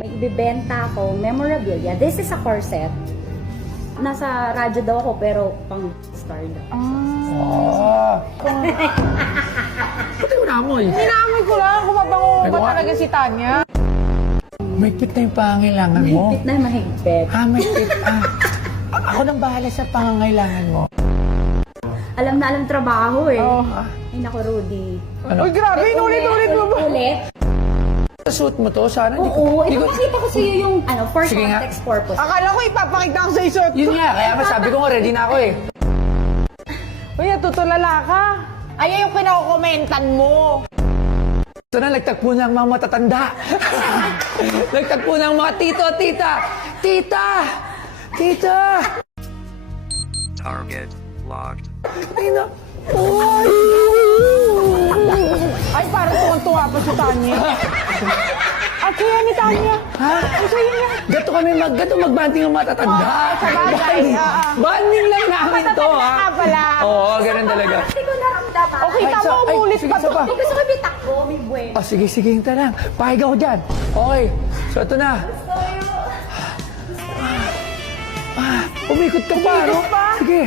may ibibenta ako, memorabilia. This is a corset. Nasa radyo daw ako, pero pang star daw. Pati mo naamoy. Inaamoy ko lang kung mabango ba talaga si Tanya. Mahigpit na yung pangangailangan mo. Mahigpit na mahigpit. Mahigpit. Ako nang bahala sa pangangailangan mo. Alam na alam trabaho eh. Oh. Ay, naku, Rudy. Ano? Uy, grabe, inulit-ulit mo ba? Ulit. Sa suit mo to, sana di ko... Oo, di ko- ipapakita ko sa'yo yung for Sige nga. context purpose. Akala ko ipapakita ko sa isot. Yun nga, kaya nga sabi ko nga, ready na ako eh. Uy, natutulala ka. Ayan yung kinakomentan mo. Ito na, nagtagpo na ang mga matatanda. Nagtagpo na ang mga tito at tita. Tita! Tita! Target locked. Tina! Ay, parang tuwang-tuwa pa si Tanya. Ang saya ni Tanya. Ha? Ang saya niya. Gato kami magbanding ang matatanda. Sa bagay, Banding lang namin to, Matatanda ha? nga pala. Oo, ganun talaga. Hindi ko naramdaman. O, kita mo, umulit sige, pa isa to. pa. Ay, gusto ko bitakbo, may buwan. Oh, sige, hinta lang. Pahiga ko dyan. Okay. So, ito na. Umikot ka pa, no? pa. Sige.